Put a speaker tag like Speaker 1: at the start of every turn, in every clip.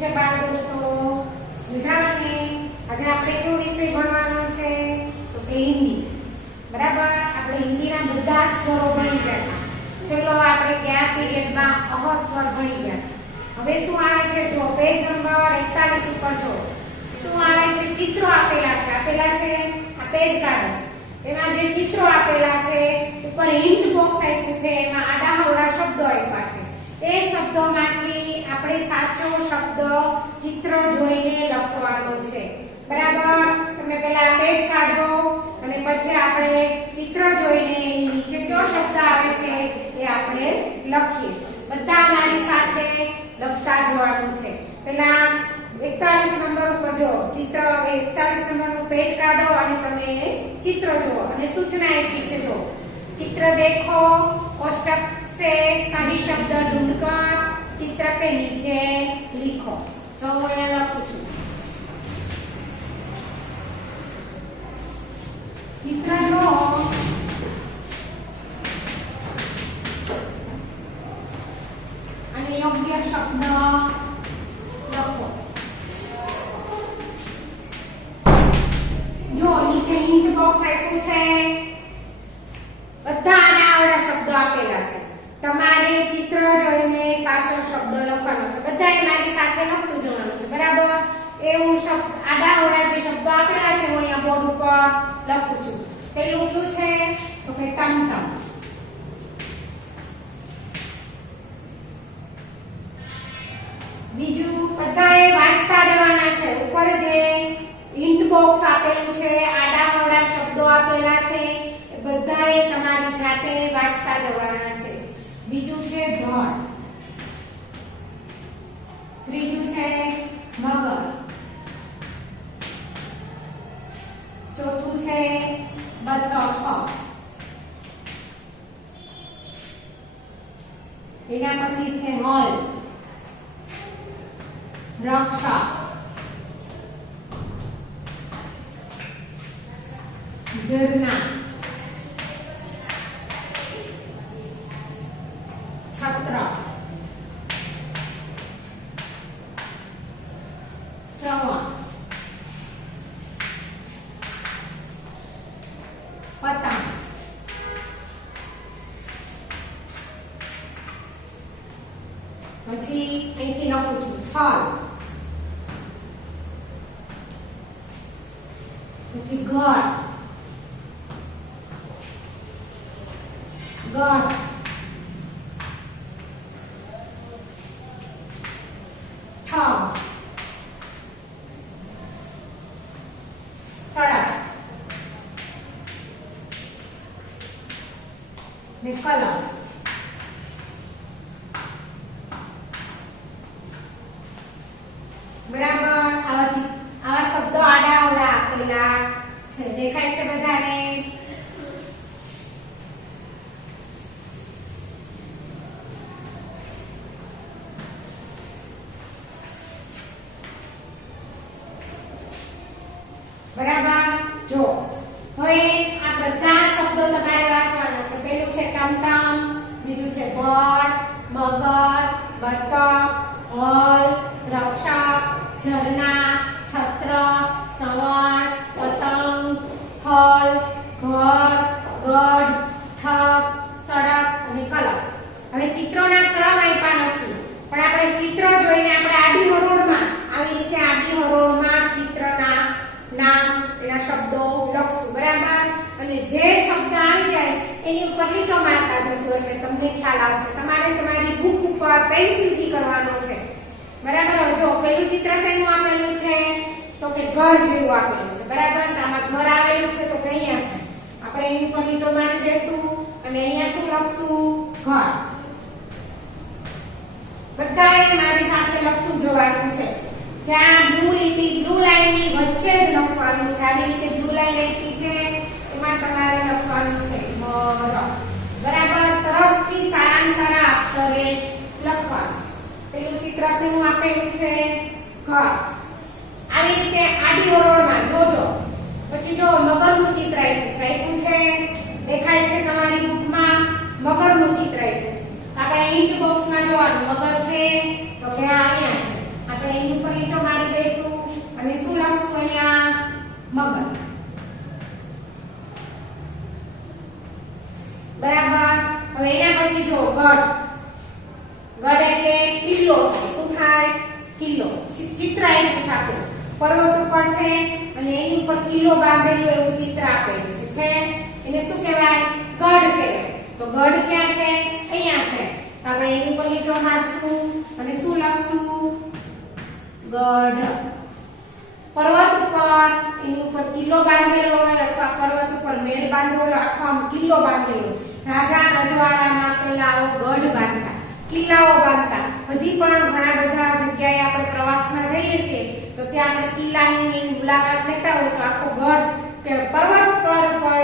Speaker 1: કેમ બાળ દોસ્તો મજામાં આજે આપણે કયો વિષય ભણવાનો છે, તો કે હિન્દી. બરાબર? આપણે હિન્દીના બધા સ્વરો ભણી ગયા ચલો આપણે ક્યાં પીરિયડમાં અહ સ્વર ભણી ગયા હવે શું આવે છે? જો પેજ નંબર 41 ઉપર જો. શું આવે છે? ચિત્રો આપેલા છે. આપેલા છે આ પેજ કાઢો. એમાં જે ચિત્રો આપેલા છે, ઉપર હિન્ટ બોક્સ આપ્યું છે. એમાં આડા અવળા શબ્દો આપ્યા છે. એ શબ્દોમાંથી આપણે સાચો શબ્દ ચિત્ર જોઈને લખવાનો છે બરાબર તમે પહેલા પેજ કાઢો અને પછી આપણે ચિત્ર જોઈને એની નીચે કયો શબ્દ આવે છે એ આપણે લખીએ બધા મારી સાથે લખતા જવાનું છે પહેલા 41 નંબર ઉપર જો ચિત્ર 41 નંબરનું પેજ કાઢો અને તમે એ ચિત્ર જુઓ અને સૂચના આપી છે જો चित्र देखो कोष्टक से सही शब्द ढूंढकर ચિત્ર કે નીચે લીખો તો હું એ લખું છું ચિત્ર જો અને યોગ્ય શબ્દ લખો જો નીચે હિન્ટ બોક્સ આપ્યું છે તમારે ચિત્ર જોઈને સાચો શબ્દ લખવાનો છે. બધાએ મારી સાથે લખતું જવાનું છે. બરાબર? એવું શબ્દ આડા આવડા જે શબ્દો આપેલા છે, હું અહીંયા બોર્ડ ઉપર લખું છું. પેલું કયું છે? તો કે ટમટમ બીજું, બધાએ વાંચતા જવાના છે. ઉપર જે ઇન્ટ બોક્સ આપેલું છે, આડા અવડા શબ્દો આપેલા છે બધાએ તમારી જાતે વાંચતા જવાના છે. બીજું છે ધડ ત્રીજું છે મગર. ચોથું છે બતક એના પછી છે હલ રક્ષા. ઝરણા. પછી ઘર ગઢ ઠગ સડક ને કલશ બરાબર આવા ચિ- આવા શબ્દો આડા અવડા આપેલા છે દેખાય છે બધાને બરાબર જો હવે આ બધા શબ્દો તમારે વાંચવાના છે પેલું છે ટમટમ બીજું છે બળ મગર બતક હલ રક્ષક ઝરણા છત્ર શ્રવણ પતંગ હલ ઘર ગઢ ઠગ સડક અને કલશ હવે ચિત્રોના ક્રમ આપ્યા નથી પણ આપણે ચિત્ર જોઈને આપણે આડી હરોળમાં આવી રીતે આડી હરોળમાં ચિત્રના નામ એના શબ્દો લખશું બરાબર અને જે શબ્દ આવી જાય એની ઉપર લીટો મારતા જશો એટલે તમને ખ્યાલ આવશે. તમારે તમારી બુક ઉપર પેન્સિલથી કરવાનો છે. બરાબર? જો પેલું ચિત્ર શેનું આપેલું છે? તો કે ઘર જેવું આપેલું છે. બરાબર? આમાં ઘર આવેલું છે તો અહીંયા છે. આપણે એની ઉપર લીટો મારી દેશું અને અહીંયા શું લખશું? ઘર. બધાએ મારી સાથે લખતું જવાનું છે. જ્યાં બ્લુ લીટી બ્લુ લાઈનની વચ્ચે જ લખવાનું છે. આવી રીતે બ્લુ લાઈન આપી છે. એમાં તમારે લખવાનું છે. મર બરાબર? સરસથી સારા સારા અક્ષરે લખવાનું છે. પેલું ચિત્ર શેનું આપેલું છે? ઘર. આવી રીતે આડી ઓરોળમાં જોજો. પછી જો મગરનું ચિત્ર આપ્યું છે દેખાય છે તમારી બુકમાં મગરનું ચિત્ર આપ્યું છે. આપણે ઇન્ટ બોક્સમાં જોવાનું, મગર છે? તો કે આ અહીંયા છે. આપણે એની ઉપર લીટો મારી દઈશું. અને શું લખશું અહીંયા? મગર. બરાબર? ગઢ. ગઢ એટલે કિલ્લો. શું થાય? કિલ્લો. ચિત્ર એનું છાપું પર્વત ઉપર છે અને એની ઉપર કિલ્લો બાંધેલો એવું ચિત્ર આપેલું છે. છે? એને શું કહેવાય? ગઢ કહેવાય. તો ગઢ ક્યાં છે? અહીંયા છે. આપણે એની ઉપર લીટો મારશું અને શું લખશું? ગઢ. પર્વત ઉપર એની ઉપર કિલ્લો બાંધેલો હોય અથવા પર્વત ઉપર મેળ બાંધેલો આખો કિલ્લો બાંધેલો રાજા રજવાડામાં પેલા ગઢ બાંધતા, કિલ્લાઓ બાંધતા. હજી પણ ઘણા બધા જગ્યાએ આપણે પ્રવાસમાં જઈએ છીએ, તો ત્યાં આપણે કિલ્લાની મુલાકાત લેતા હોય તો આખો ગઢ કે પર્વત પર પર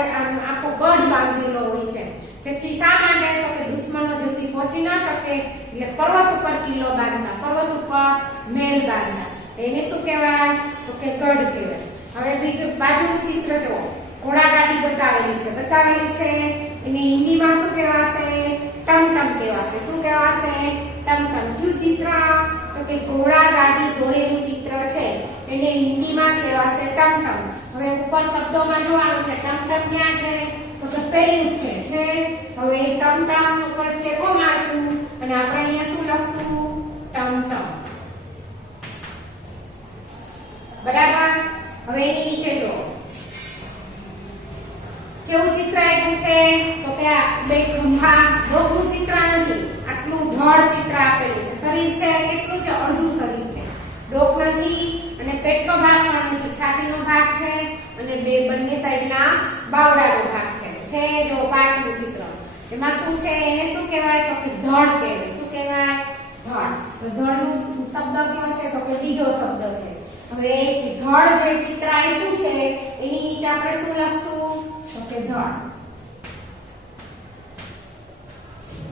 Speaker 1: આખો ગઢ બાંધેલો હોય છે. જેથી શા માટે? તો કે દુશ્મનો જલ્દી પહોંચી ન શકે, એટલે પર્વત ઉપર કિલ્લો બાંધતા, પર્વત ઉપર મહેલ બાંધતા. એને શું કહેવાય? તો કે ગઢ કહેવાય. હવે બીજું બાજુનું ચિત્ર જુઓ. ઘોડાગાડી બતાવેલી છે. બતાવેલી છે એને હિન્દીમાં શું કહેવાશે? ટમટમ કહેવાશે. શું કહેવાશે? ટમટમ. કયું ચિત્ર? તો કે ઘોડાગાડી દોરેલું ચિત્ર છે. એને હિન્દીમાં કહેવાશે ટમટમ. હવે ઉપર શબ્દોમાં જોવાનું છે. ટમટમ ક્યાં છે? તો કે પહેલું જ છે. હવે ટમટમ ઉપર ચેકો મારશું અને આપણે અહીંયા શું લખશું? ટમટમ. બરાબર? હવે એની નીચે જો કેવું ચિત્ર આપ્યું છે? તો કે બે ખંભા ડોકનું ચિત્ર નથી, આટલું ધડ ચિત્ર આપેલું છે. શરીર છે, કેટલું છે? અડધું શરીર છે. ડોક નથી અને પેટનો ભાગ પણ નથી, છાતીનો ભાગ છે અને બે બંને સાઈડના બાવડાનો ભાગ છે. છે જો પાંચમું ચિત્ર. એમાં શું છે? એને શું કહેવાય? તો કે ધડ કહેવાય. શું કહેવાય? ધડ. તો ધડનું શબ્દ કયો છે? તો કે બીજો શબ્દ છે. હવે એ ધડ જે ચિત્ર આપ્યું છે, એની નીચે આપણે શું લખશું? તો કે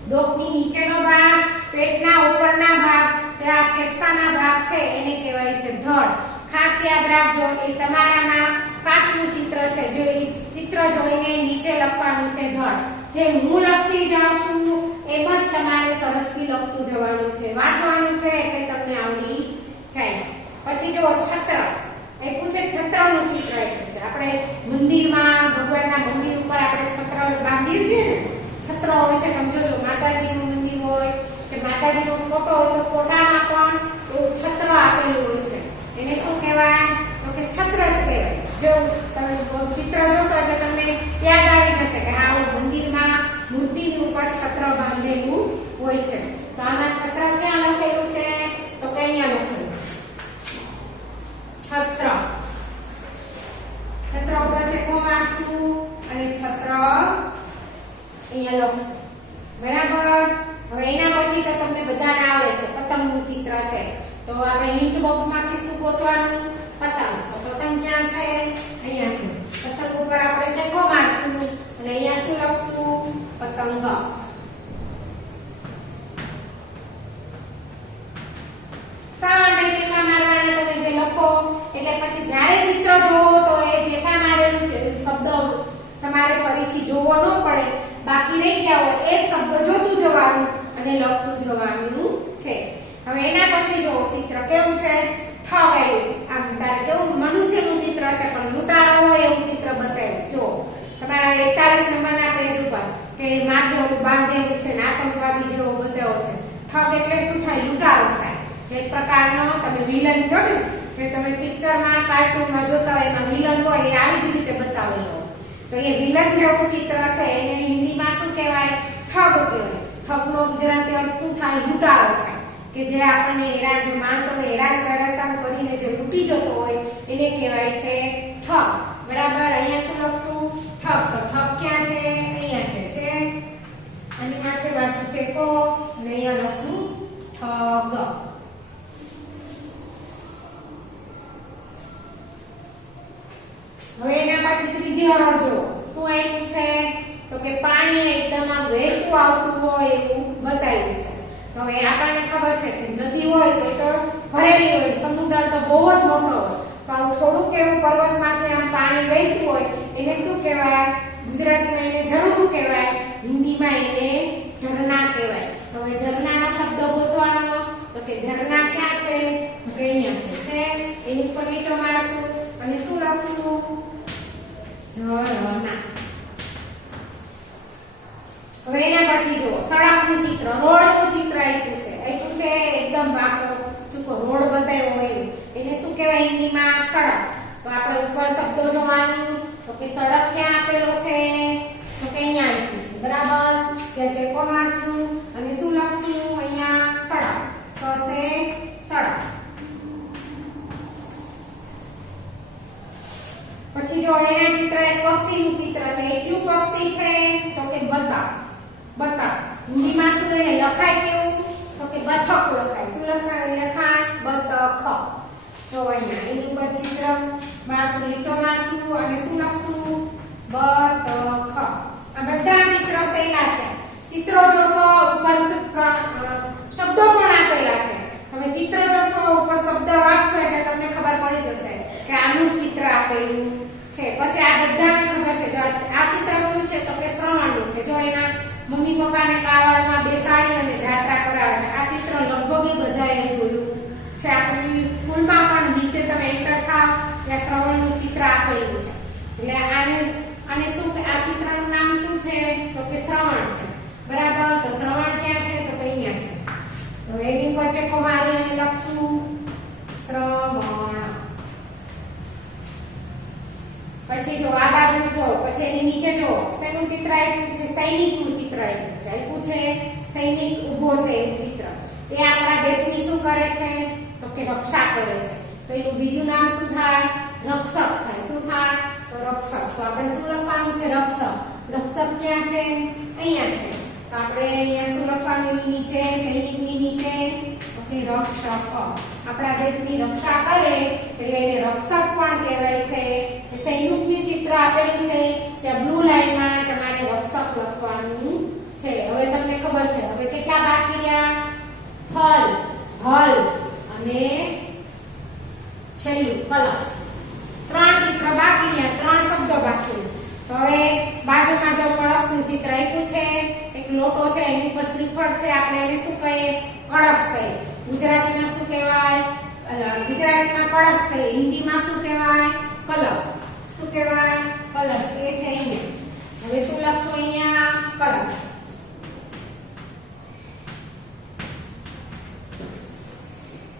Speaker 1: ડોકની નીચેનો ભાગ, પેટના ઉપરના ભાગ, જે આ ફેફસાના ભાગ છે, એને કહેવાય છે ધડ. ખાસ યાદ રાખજો, એ તમારામાં પાંચમું ચિત્ર છે, જો એ ચિત્ર જોઈને નીચે લખવાનું છે ધડ. જે હું લખતી જાઉં છું, એમ જ તમારે સરસથી લખતું જવાનું છે. વાંચવાનું છે એટલે તમને આવડી જાય. પછી જો છત્ર. એ પૂછે છત્રનું ચિત્ર આપ્યું છે આપણે મંદિરમાં, ભગવાનના મંદિર ઉપર આપણે છત્ર બાંધીએ છીએ ને, છત્ર હોય છે, તમે જોજો, માતાજીનું મંદિર હોય કે માતાજીનો ફોટો હોય તો ફોટામાં પણ છત્ર આપેલું હોય છે. એને શું કહેવાય? તો કે છત્ર જ કહેવાય. જો તમે ચિત્ર જોશો એટલે તમને યાદ આવી જશે કે હા મંદિરમાં મૂર્તિની ઉપર છત્ર બાંધેલું હોય છે. તો આમાં છત્ર ક્યાં લખેલું છે? તો કે અહીંયા લખેલું છત્ર. છત્ર ઉપર ચેકો મારશું અને છત્ર અહીંયા લખશું. બરાબર? હવે એના પછી તો તમને બધાને આવડે છે. પતંગનું ચિત્ર છે. તો આપણે હિન્ટ બોક્સમાંથી શું ગોતવાનું? પતંગ. તો પતંગ ક્યાં છે? અહીંયા છે. પતંગ ઉપર આપણે ચેકો મારશું અને અહીંયા શું લખશું? પતંગ શા માટે ચેકા મારવાના તમે જે લખો એટલે પછી જ્યારે ચિત્ર જોવો તો એ ચેકા મારેલું છે શબ્દ તમારે ફરીથી જોવો ન પડે બાકી રહી ગયા હોય એ જ શબ્દ જોતું જવાનું અને લખતું જવાનું છે હવે એના પછી જો ચિત્ર કેવું છે ઠગ આવ્યું આમ તારે કેવું મનુષ્યનું ચિત્ર છે પણ લૂંટારો હોય એવું ચિત્ર બતાવ્યું જો તમારા એકતાલીસ નંબરના પેજ ઉપર કે માથે ઓલું બાંધેલું છે ને આતંકવાદી જેવો બતાવ્યો છે ઠગ એટલે શું થાય લૂંટારો થાય જે પ્રકારનો તમે વિલન કહો ને જે તમે પિક્ચરમાં કાર્ટૂનમાં જોતા હોય એમાં વિલન હોય એ આવી જ રીતે બતાવેલો હોય એ વિલન જેવું ચિત્ર છે એને હિન્દીમાં શું કહેવાય? ઠગ કહેવાય. ઠગનો ગુજરાતી અર્થ શું થાય? લૂંટારો થાય. કે જે આપણને હેરાન, જે માણસોને હેરાન પરેશાન કરીને જે લૂંટી જતો હોય, એને કહેવાય છે ઠગ. બરાબર? અહીંયા શું લખશું? ઠગ. તો ઠગ ક્યાં છે? અહીંયા છે. છે? અને માથે વાળશું ચેકો. ને અહીંયા લખશું ઠગ. હવે એના પછી ત્રીજી હરોળ જો શું આપ્યું છે? તો કે પાણી એકદમ આમ વહેતું આવતું હોય એવું બતાવ્યું છે. તો હવે આપણને ખબર છે કે નદી હોય તો એ તો ભરેલી હોય, સમુદ્ર તો બહુ જ મોટો હોય. તો આવું થોડુંક એવું પર્વતમાંથી આમ પાણી વહેતું હોય, એને શું કહેવાય? ગુજરાતીમાં એને જરૂર કહેવાય હિન્દીમાં એને ઝરણા કહેવાય તો હવે ઝરણાનો શબ્દ ગોતવાનો તો કે ઝરણા ક્યાં છે તો કે હવે એના પછી જો સડકનું ચિત્ર રોડનું ચિત્ર આપ્યું છે આપ્યું છે એકદમ બાકો ચૂકો રોડ બતાવ્યો હોય એવું એને શું કહેવાય હિન્દીમાં સડક તો આપણે ઉપર શબ્દો જોવાનું તો કે સડક ક્યાં આપેલો છે તો કે અહીંયા આપ્યું છે બરાબર ત્યાં ચેકો મારશું અને શું લખશું અહીંયા સડક સ સે સડક પછી જો એના ચિત્ર એક પક્ષીનું ચિત્ર છે એ કયું પક્ષી છે તો કે બતક બતક હિન્દીમાં શું એને લખાય કેવું તો કે બતક લખાય શું લખાય લખાય બતક જો અહીંયા એની ઉપર ચિત્ર મારશું લીટો મારશું અને શું લખશું બતક આ બધા ચિત્રો સહેલા છે ચિત્રો જોશો ઉપર શબ્દો પણ આપેલા છે તમે ચિત્ર જોશો ઉપર શબ્દ વાંચશો એટલે તમને ખબર પડી જશે કે આનું ચિત્ર આપેલું છે પછી આ બધાને ખબર છે આ ચિત્ર કયું છે તો કે શ્રવણનું છે જો એના મમ્મી પપ્પાને કાવડમાં બેસાડી અને જાત્રા કરાવે છે. આ ચિત્ર લગભગ એ બધાએ જોયું છે. આપણી સ્કૂલમાં પણ નીચે તમે એન્ટર થાવ, ત્યાં શ્રવણનું ચિત્ર આપેલું છે. એટલે આને, અને શું આ ચિત્રનું નામ શું છે? તો કે શ્રવણ છે. બરાબર? તો શ્રવણ ક્યાં છે? તો કે અહીંયા છે. તો એની ઉપર ચેકો મારી અને લખશું. પછી જો આ બાજુ જો, પછી એની નીચે જો, શેનું ચિત્ર આપ્યું છે? સૈનિકનું ચિત્ર આપ્યું છે. આપ્યું છે સૈનિક ઊભો છે એનું ચિત્ર. તે આપણા દેશની શું કરે છે? તો કે રક્ષા કરે છે. તો એનું બીજું નામ શું થાય? રક્ષક થાય. શું થાય? તો રક્ષક. તો આપણે શું લખવાનું છે? રક્ષક. રક્ષક ક્યાં છે? અહીંયા છે. તો આપણે અહીંયા શું લખવાનું? નીચે, સૈનિકની નીચે. ઓકે રક્ષક આપણા દેશની રક્ષા કરે એટલે એને રક્ષક પણ કહેવાય છે. જે સૈનિકનું ચિત્ર આપેલું છે ત્યાં બ્લુ લાઈનમાં તમારે રક્ષક લખવાનું છે. હવે તમને ખબર છે, હવે કેટલા બાકી રહ્યા? થલ, હલ અને છેલ્લું, કલશ. ત્રણ ચિત્ર બાકી રહ્યા, ત્રણ શબ્દો બાકી તો હવે બાજુમાં જો કળશનું ચિત્ર આપ્યું છે, એક લોટો છે, એની પર શ્રીફળ છે, આપણે એને શું કહીએ? કળશ કહીએ. ગુજરાતીમાં શું કહેવાય? ગુજરાતીમાં કળશ કહીએ. હિન્દીમાં શું કહેવાય? કલશ. શું કહેવાય? કલશ. એ છે અહીંયા હવે શું લખશું અહીંયા? કલશ.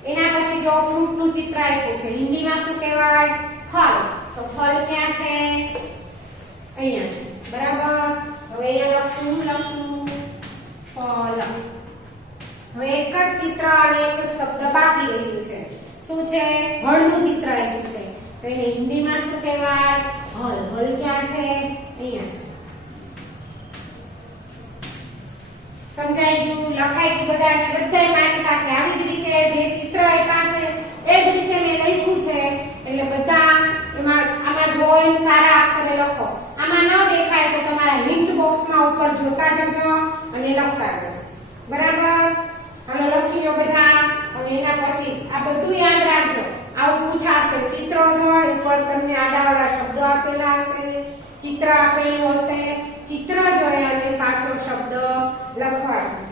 Speaker 1: એના પછી જો ફ્રૂટનું ચિત્ર આપ્યું છે. હિન્દીમાં શું કહેવાય? ફળ. તો ફળ ક્યાં છે? અહીંયા છે. બરાબર? હવે અહીંયા લખશું. લખશું? ફળ. હવે એક જ ચિત્ર અને એક જ શબ્દ બાકી રહ્યું છે. શું છે? હળનું ચિત્ર આવ્યું છે. તો એને હિન્દીમાં શું કહેવાય? હલ હલ ક્યાં છે? અહીંયા છે. સમજાઈ ગયું, લખાઈ ગયું બધાને? બધાય મારી સાથે આવી જ રીતે જે ચિત્ર આપ્યા છે, એ જ રીતે મેં લખ્યું છે. એટલે બધા એમાં, આમાં જોઈને સારા અક્ષરે લખો. આમાં ન દેખાય તો તમારા હિન્ટ બોક્સમાં ઉપર જોતા જજો અને લખતા જજો. બરાબર? હાલો લખી લો બધા અને એના પછી આ બધું યાદ રાખજો. આવું પૂછાશે. ચિત્રો જોવા ઉપર તમને આડાવાળા શબ્દો આપેલા હશે, ચિત્ર આપેલું હશે. ચિત્ર જોઈ અને સાચો શબ્દ લખવાનો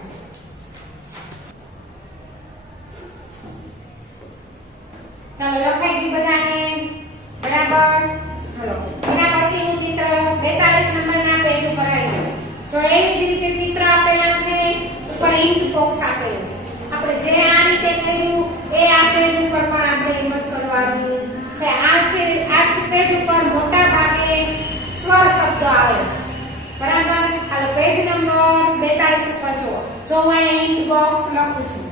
Speaker 1: ચાલો, લખાઈ ગયું બધાને? બરાબર? એના પછીનું ચિત્ર 42 નંબરના પેજ ઉપર આવી ગયું તો એવી જ રીતે ચિત્ર ઇન્ટ બોક્સ આપેલું છે આપણે જે આ રીતે કર્યું, એ આ પેજ ઉપર પણ આપણે એમ જ કરવાનું છે. આ છે આ પેજ ઉપર મોટા ભાગે સ્વર શબ્દ આવે. બરાબર? હાલો પેજ નંબર 42 ઉપર જુઓ. જો હું અહીં ઇન્ટ બોક્સ લખું છું.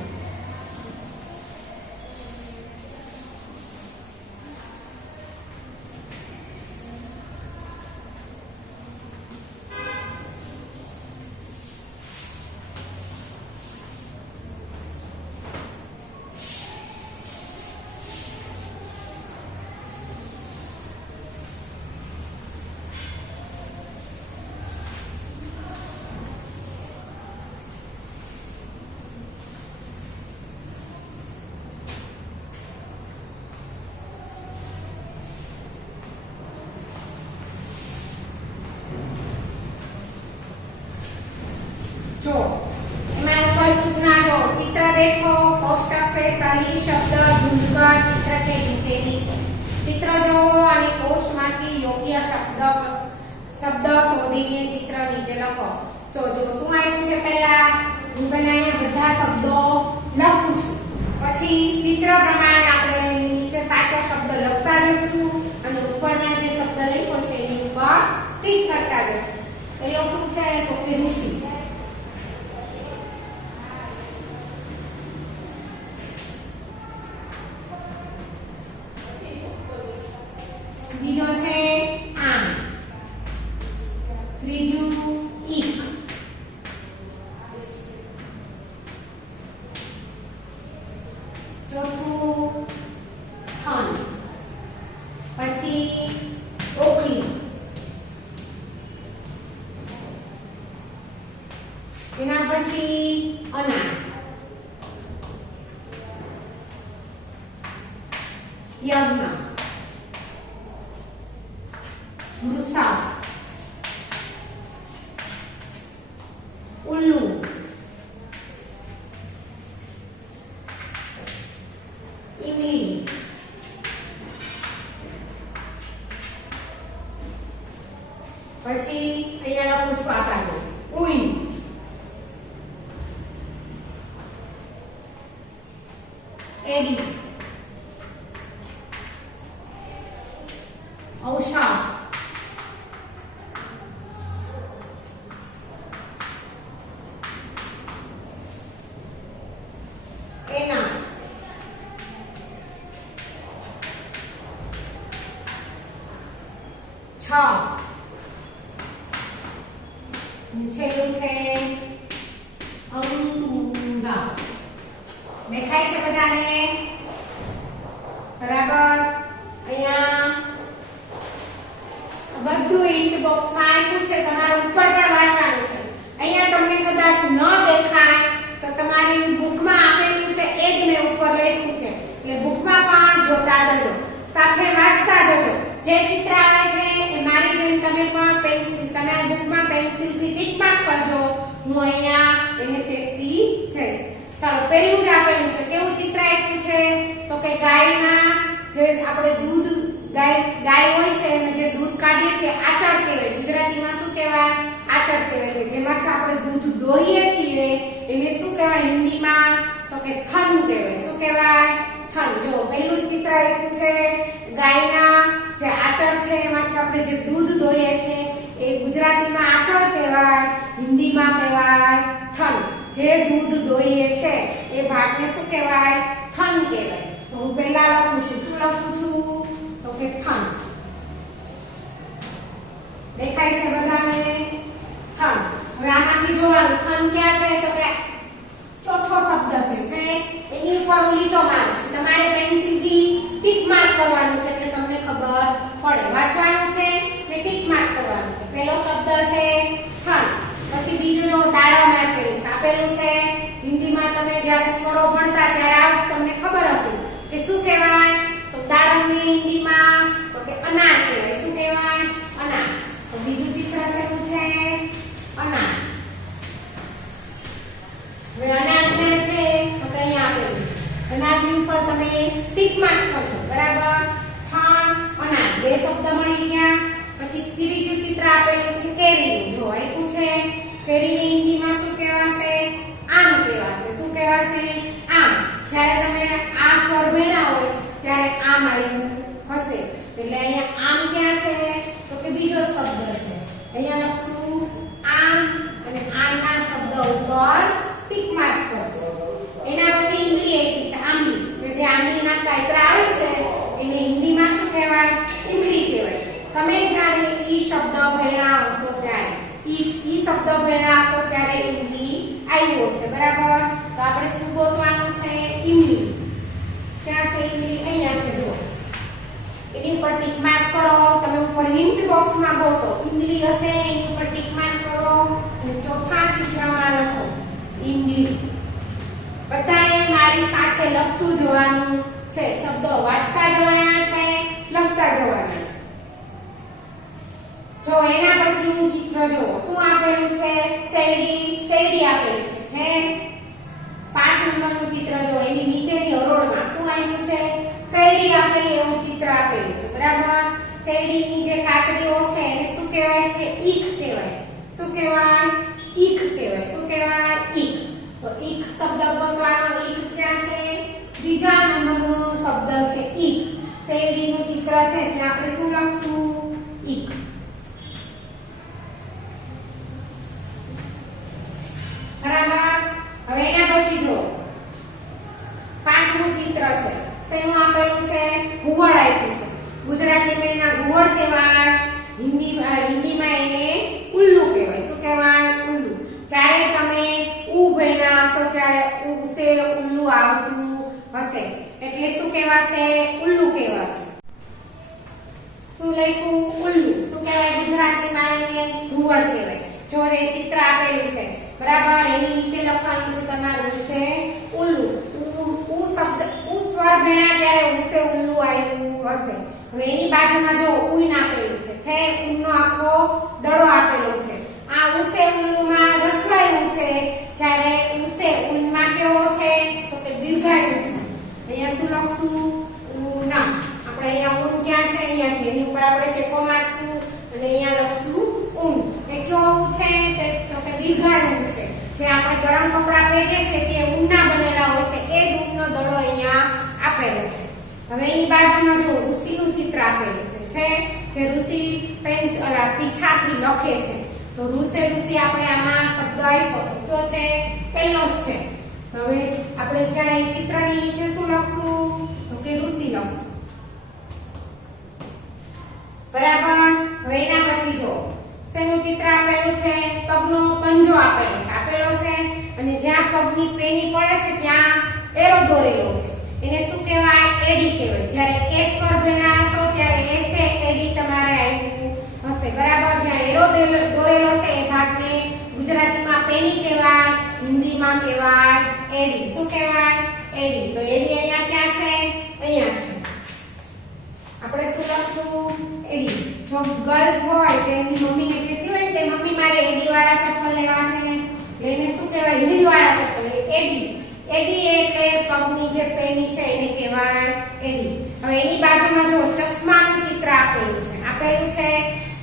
Speaker 1: શૈલી શબ્દ ડુંગર ચિત્ર કે નીચેની ચિત્ર જોવો અને કોષમાંથી યોગ્ય શબ્દ શબ્દ શોધીને ચિત્ર નીચે લખો તો જો શું આપ્યું છે પહેલા? હું પહેલા અહીંયા બધા શબ્દો લખું છું. પછી ચિત્ર પ્રમાણે આપણે નીચે સાચા શબ્દ લખતા જઈશું અને ઉપરના જે શબ્દ લખ્યો છે એની ઉપર ટીક કરતા જઈશું. પેલો શું છે? તો કે ઋષિ. પછી અહીંયા છું આ બાજુ ઉઈન એડી ઔષધ એના છ છેલ્લું છે અંગુરા દેખાય છે બધાને બરાબર અહીંયા બધું ઇન્ટ બોક્સમાં આપ્યું છે, તમારે ઉપર પણ વાંચવાનું છે. અહીંયા તમને કદાચ ન દેખાય, તો તમારી બુકમાં આપેલું છે, એ જ મેં ઉપર લખ્યું છે. એટલે બુકમાં પણ જોતા જજો, સાથે વાંચતા જજો. જે ચિત્ર આવે છે, એ મારી જેમ તમે પણ પેન્સિલ, તમે આ બુકમાં પેન્સિલથી ટીક માર્ક કરજો, હું અહીંયા એને ચેકતી જઈશ. ચાલો, પહેલું જ આપેલું છે. કેવું ચિત્ર આપ્યું છે? તો કે ગાયના જે આપણે દૂધ ગાય ગાય હોય છે અને જે દૂધ કાઢીએ છીએ આચળ કહેવાય. ગુજરાતીમાં શું કહેવાય? આચળ કહેવાય કે જેમાંથી આપણે દૂધ દોહીએ છીએ, એને શું કહેવાય? હિન્દીમાં તો કે થન કહેવાય. શું કહેવાય? થન. જો, પહેલું ચિત્ર આપ્યું છે, ગાયના જે આચળ છે, એમાંથી આપણે જે દૂધ દોહીએ છીએ, એ ગુજરાતીમાં આચળ કહેવાય, હિન્દીમાં કહેવાય થન. જે દૂધ દોહીએ છે, એ ભાગને શું કહેવાય? થન કહેવાય. તો હું પહેલા લખું છું. શું લખું છું? કે થન દેખાય છે બધાને? થન હવે આમાંથી જોવાનું થન ક્યાં છે? તો કે ચોથો શબ્દ છે છે? એની ઉપર હું લીટો મારું છું. તમારે પેન્સિલથી ટીક માર્ક કરવાનું છે એટલે તમને ખબર પડે. વાંચવાનું છે ને ટીક માર્ક કરવાનું છે. પહેલો શબ્દ છે થન પછી બીજું જો દાડમ આપેલું છે. આપેલું છે, હિન્દીમાં તમે જ્યારે સ્વરો ભણતા ત્યારે તમને ખબર હતી કે શું કહેવાય? તો હિન્દીમાં તો કે અનાર કહેવાય. શું કહેવાય? અનાર. તો બીજું ચિત્ર શું છે? અનાર. હવે અનાર ક્યાં છે? તો કે અહીંયા આપેલું અનારની ઉપર તમે ટીક માર્ક કરશો બરાબર થાન અનાર બે શબ્દ મળી ગયા પછી ત્રીજું ચિત્ર આપેલું છે કેરીનું જો આપ્યું છે કેરીને હિન્દીમાં શું કહેવાશે આમ કહેવાશે શું કહેવાશે આમ જ્યારે તમે આ સ્વર ભણ્યા હોય ત્યારે આમ આવ્યું હશે એટલે અહીંયા આમ ક્યાં છે તો કે બીજો જ શબ્દ છે અહીંયા લખશું આમ અને આમના શબ્દ ઉપર ટીક માર્ક કરશો એના પછી ઈમલી આપી છે આંબલી જે જે આંબલીના કાતરા આવે છે એને હિન્દીમાં શું કહેવાય ઈમલી કહેવાય તમે જ્યારે ઈ હશો ત્યારે. ઈ ઈ શબ્દ ભણ્યા હશો ત્યારે ઈમલી આવ્યો છે, બરાબર? તો આપણે શું ગોતવાનું છે? ઈમલી. ક્યાં છે ઈમલી? અહીંયા છે જો એની પર ટીક માર્ક કરો, તમે ઉપર હિન્ટ બોક્સમાં ગોતો. ઈમલી હશે, એની ઉપર ટીક માર્ક કરો અને ચોથા ચિત્રમાં લખો, ઈમલી. બધાએ મારી સાથે લખતું જવાનું છે. શબ્દો વાંચતા જવાના છે, લખતા જવાના જો એના પછીનું ચિત્ર જો શું આપેલું છે? શેરડી શેરડી આપેલી છે પાંચ નંબરનું ચિત્ર જો, એની નીચેની હરોળમાં શું આપ્યું છે? શેરડી આપેલી એવું ચિત્ર આપેલું છે, બરાબર? શેરડીની જે કાતરીઓ છે, એને શું કહેવાય છે? ઈખ કહેવાય. શું કહેવાય? ઈખ કહેવાય. શું કહેવાય? ઈખ. તો ઈખ શબ્દ ગોતવાનો ઈખ ક્યાં છે? બીજા નંબરનો શબ્દ છે ઈખ. શેરડીનું ચિત્ર છે, ત્યાં આપણે આવતું હશે. એટલે શું કહેવાશે? ઉલ્લુ કહેવાશે. શું લખ્યું? ઉલ્લુ. શું કહેવાય? ગુજરાતીમાં એને ઘુવડ કહેવાય. જો એ ચિત્ર આપેલું છે. બરાબર? એની નીચે લખવાનું છે તમારું છે ઉલ્લુ ઉ ઉ શબ્દ ઉ સ્વર ભેણા ત્યારે ઉસે ઉલ્લુ આવ્યું હશે. હવે એની બાજુમાં જો ઉન આપેલું છે છે ઉનો આખો દડો આપેલો છે. આ ઉસે ઉનમાં રસવાયું છે, જ્યારે ઉસે ઉનમાં કેવો છે, તો કે દીર્ઘાયુ છે. અહીંયા શું લખશું? ઉના આપણે અહીંયા ઉન ક્યાં છે? અહીંયા છે. એની ઉપર આપણે ચેકો મારશું અને અહીંયા લખશું ઉન એ કેવું છે? તો કે દીર્ઘાયુ છે. જે આપણે ગરમ કપડાં પહેરીએ છીએ, તે ઊનના બનેલા હોય છે. એ જ ઊનનો દડો અહીંયા આપેલો છે. હવે એની બાજુમાં જો ઋષિનું ચિત્ર આપેલું છે છે જે ઋષિ પેન્સ ઓલા પીછાથી લખે છે, તો ઋષે ઋષિ આપણે આમાં શબ્દ આપ્યો, તો છે? પહેલો જ છે. હવે આપણે એ ચિત્રની નીચે શું લખશું? તો કે ઋષિ લખશું. બરાબર? હવે એના પછી જો, શેનું ચિત્ર આપેલું છે? પગનો પંજો આપેલો છે આપેલો છે, અને જ્યાં પગની પેની પડે છે, ત્યાં એરો દોરેલો છે. એને શું કહેવાય? એડી કહેવાય. જ્યારે એસ સ્વર ભણાવશો ત્યારે એસે એડી તમારે આવ્યું હશે. બરાબર? જ્યાં એરો દોરેલો છે, એ ભાગને ગુજરાતીમાં પેની કહેવાય, હિન્દીમાં કહેવાય એડી શું કહેવાય? એડી તો એડી અહીંયા ક્યાં છે? અહીંયા છે. આપણે શું લખશું? એડી જો ગર્લ્સ હોય, તો એની મમ્મીને કહેતી હોય કે, મમ્મી, મારે એડી વાળા ચપ્પલ લેવા છે. એને શું કહેવાય? હિલ વાળા ચપ્પલ. એડી એડી એટલે પગની જે પેની છે એને કહેવાય એડી. હવે એની બાજુમાં જો ચશ્માનું ચિત્ર આપેલું છે આપેલું છે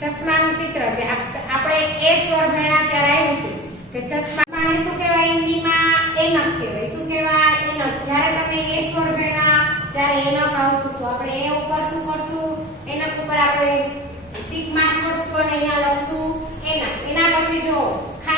Speaker 1: ચશ્માનું ચિત્ર કે આપણે એ સ્વર ભણ્યા ત્યારે આવ્યું હતું કે ચશ્માને શું કહેવાય હિન્દીમાં? એનક કહેવાય. શું કહેવાય? એનક. જ્યારે તમે એ સ્વર ભણ્યા ત્યારે એનક આવતું હતું. આપણે એ ઉપર શું કરશું? એનક ઉપર આપણે ટીક માર્ક કરશું અને અહીંયા લખશું એના એના પછી જો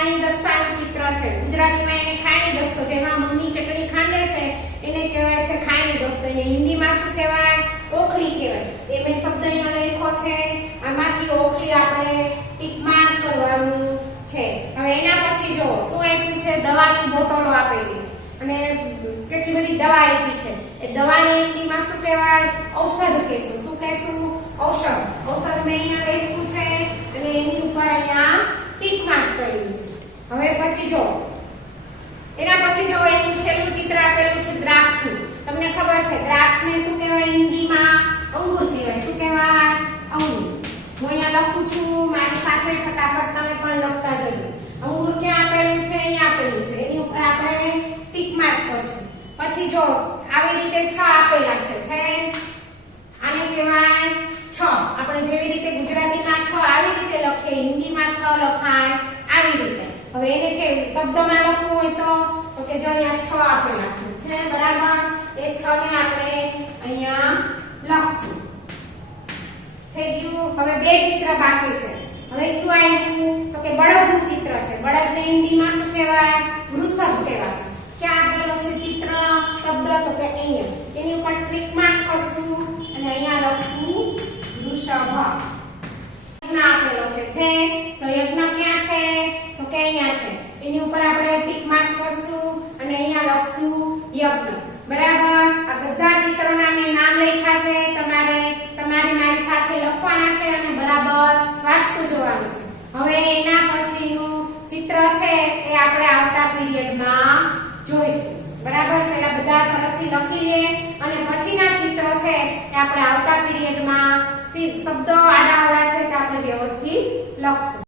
Speaker 1: ખાણી દસ્તાનું ચિત્ર છે. ગુજરાતીમાં એને ખાણી દસ્તો, જેમાં મમ્મી ચટણી ખાંડે છે, એને કહેવાય છે ખાણી દસ્તો. એને હિન્દીમાં શું કહેવાય? ઓખલી કહેવાય. એ મેં શબ્દ અહીંયા લખ્યો છે. આમાંથી ઓખલી આપણે ટીક માર્ક કરવાનું છે. હવે એના પછી જો શું આપ્યું છે? દવાની બોટલો આપેલી છે. અને કેટલી બધી દવા આપી છે. એ દવાને હિન્દીમાં શું કહેવાય? ઔષધ કહેશું ઔષધ ઔષધ મેં અહીંયા લખ્યું છે અને એની ઉપર અહીંયા ટીક માર્ક કર્યું છે હવે પછી જો. એના પછી જો એનું છેલ્લું ચિત્ર આપેલું છે દ્રાક્ષનું તમને ખબર છે, દ્રાક્ષને શું કહેવાય હિન્દીમાં? અંગૂર કહેવાય. શું કહેવાય? અંગૂર. હું અહીંયા લખું છું, મારી સાથે ફટાફટ તમે પણ લખતા જજો. અંગૂર ક્યાં આપેલું છે? અહીંયા આપેલું છે. એની ઉપર આપણે ટીક માર્ક કરશું પછી જો, આવી રીતે છ આપેલા છે. છે? આને કહેવાય છ. આપણે જેવી રીતે ગુજરાતીમાં છ આવી રીતે લખીએ, હિન્દીમાં છ લખાય, આવી રીતે. હવે એને કે શબ્દમાં લખવું હોય તો તો કે જો અહીંયા છ આપેલા છે? બરાબર? એ છ ને આપણે અહીંયા લખશું. થઈ ગયું? હવે બે ચિત્ર બાકી છે. હવે કયું આવ્યું તો કે બળદનું ચિત્ર છે. બળદને હિન્દીમાં શું કહેવાય? વૃષભ કહેવાય. ક્યાં આપેલો છે ચિત્ર? શબ્દ તો કે અહીંયા. એની ઉપર ક્લિક માર્ક કરશું અને અહીંયા લખશું વૃષભ. યજ્ઞ આપેલો છે. છે? તો યજ્ઞ ક્યાં છે? કે અહીંયા છે. એની ઉપર આપણે ટીક માર્ક કરશું અને અહીંયા લખશું યજ્ઞ. બરાબર? આ બધા ચિત્રોના મેં નામ લખ્યા છે. તમારે તમારી મારી સાથે લખવાના છે અને બરાબર વાંચતું જોવાનું છે. હવે એના પછીનું ચિત્ર છે એ આપણે આવતા પીરિયડમાં જોઈશું. બરાબર? પેલા બધા સરસથી લખી લે અને પછીના ચિત્રો છે એ આપણે આવતા પીરિયડમાં શબ્દો આડાઅવળા છે તે આપણે વ્યવસ્થિત લખશું.